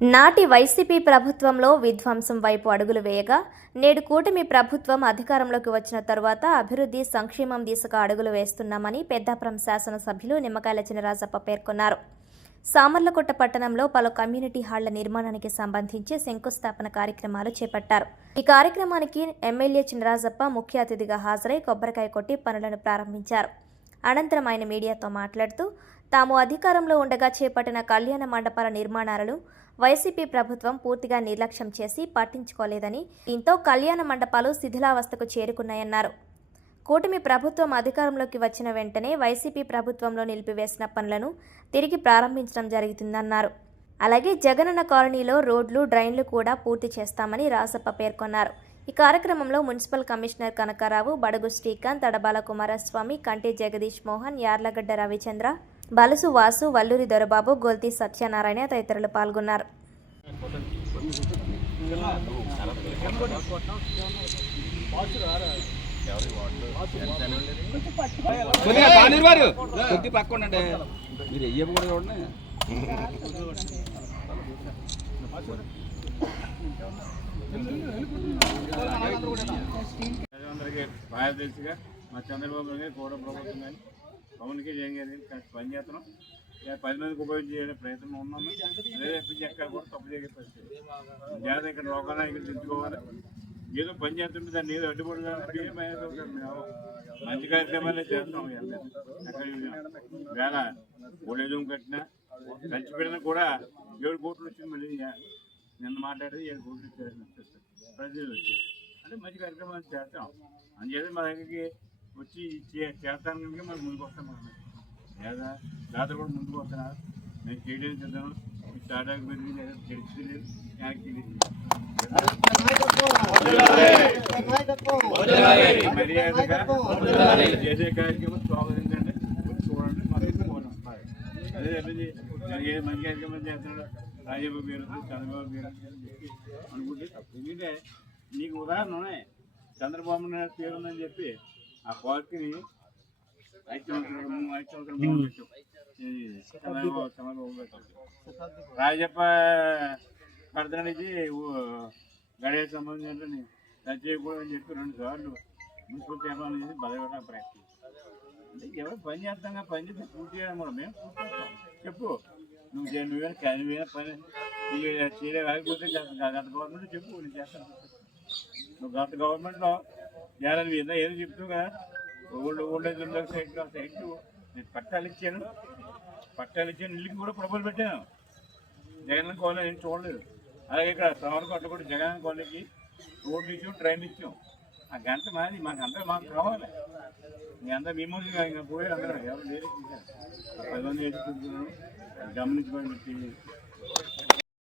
నాటి వైసీపీ ప్రభుత్వంలో విధ్వంసం వైపు అడుగులు వేయగా నేడు కూటమి ప్రభుత్వం అధికారంలోకి వచ్చిన తరువాత అభివృద్ధి సంక్షేమం దిశగా అడుగులు వేస్తున్నామని పెద్దాపురం శాసనసభ్యులు నిమ్మకాయల చినరాజప్ప పేర్కొన్నారు. సామర్లకోట పట్టణంలో పలు కమ్యూనిటీ హాళ్ల నిర్మాణానికి సంబంధించి శంకుస్థాపన కార్యక్రమాలు చేపట్టారు. ఈ కార్యక్రమానికి ఎమ్మెల్యే చినరాజప్ప ముఖ్య అతిథిగా హాజరై కొబ్బరికాయ కొట్టి పనులను ప్రారంభించారు. అనంతరం ఆయన మీడియాతో మాట్లాడుతూ తాము అధికారంలో ఉండగా చేపట్టిన కళ్యాణ మండపాల నిర్మాణాలను వైసీపీ ప్రభుత్వం పూర్తిగా నిర్లక్ష్యం చేసి పట్టించుకోలేదని, దీంతో కళ్యాణ మండపాలు శిథిలావస్థకు చేరుకున్నాయన్నారు. కూటమి ప్రభుత్వం అధికారంలోకి వచ్చిన వెంటనే వైసీపీ ప్రభుత్వంలో నిలిపివేసిన పనులను తిరిగి ప్రారంభించడం జరుగుతుందన్నారు. అలాగే జగనన్న కాలనీలో రోడ్లు, డ్రైన్లు కూడా పూర్తి చేస్తామని రాజప్ప పేర్కొన్నారు. ఈ కార్యక్రమంలో మున్సిపల్ కమిషనర్ కనకారావు, బడుగు శ్రీకాంత్, తడబాల కుమారస్వామి, కంటి జగదీష్ మోహన్, యార్లగడ్డ రవిచంద్ర, బలుసు వాసు, వల్లూరి దొరబాబు, గొల్తి సత్యనారాయణ తదితరులు పాల్గొన్నారు. మా చంద్రబాబు గారి కూడా ప్రభుత్వం కానీ పవన్కి చేయగలిగి పని చేస్తున్నాం. 10 మందికి ఉపయోగించే ప్రయత్నం ఉన్నాము. అదే ఎక్కడ కూడా తప్పు చేసే పరిస్థితి లేదా ఇక్కడ రోగాలు ఇక్కడ తెచ్చుకోవాలి. ఏదో పని చేస్తుంటే దాన్ని ఏదో అడ్డుపడుతుంది. మంచి కార్యక్రమాలే చేస్తాం. ఎక్కడ వేళ ఓడేజం కట్టినా ఖర్చు పెట్టినా కూడా 7 కోట్లు వచ్చింది. మళ్ళీ నిన్న మాట్లాడితే 7 కోట్లు ఇచ్చారు ప్రజలు వచ్చారు. అంటే మంచి కార్యక్రమాలు చేస్తాం. అందుచేత మా దగ్గరికి వచ్చి చేస్తాను కనుక మనం ముందుకు వస్తాం. లేదా జాతర కూడా ముందుకు వస్తున్నారు. మేము చేయడానికి చేద్దాము. స్టార్ట్ పెరిగి తెలియదు మర్యాదగా చేసే కార్యక్రమం స్వాగతించండి. చూడండి అదే మంచి కార్యక్రమం చేస్తున్నాడు. రాజబాబు పేరు, చంద్రబాబు పేరు అనుకుంటే తప్పు. ఎందుకంటే నీకు ఉదాహరణ చంద్రబాబు నాయుడు పేరు ఉందని చెప్పి ఆ పార్టీని 5 సంవత్సరాలు రాజప్ప కడతానికి గడియ సంబంధించి చేయకూడదని చెప్పి 2 సార్లు మున్సిపల్ చైర్మన్ చేసి బలగొట్ట ప్రయత్నం. అంటే ఎవరు పని చేస్తాం పని చేస్తే పూర్తి చేయడం కూడా మేము పూర్తి చేస్తాం. చెప్పు నువ్వేనా పని చేయలేకపోతే గత గవర్నమెంట్ చెప్పు, నేను చేస్తాను. నువ్వు గత గవర్నమెంట్లో చేయాలని ఏదో చెప్తావు కదా. ఓల్డేజ్ సైట్ నేను పట్టాలు ఇచ్చాను. ఇల్లుకి కూడా ప్రపోజల్ పెట్టాను. జగన్ కాలనీ నేను చూడలేదు. అలాగే ఇక్కడ సోమరకోట కూడా జగన్ కాలనీకి రోడ్లు ఇచ్చాం, ట్రైన్ ఇచ్చాం. ఆ గంట మాది మాకు కావాలి. మీ అందరూ మీ మూడు ఇంకా పోయారు. అందరూ ఎవరు లేరు. 10 మంది ఎదుర్కొంటున్నాను. గమనించుకోండి.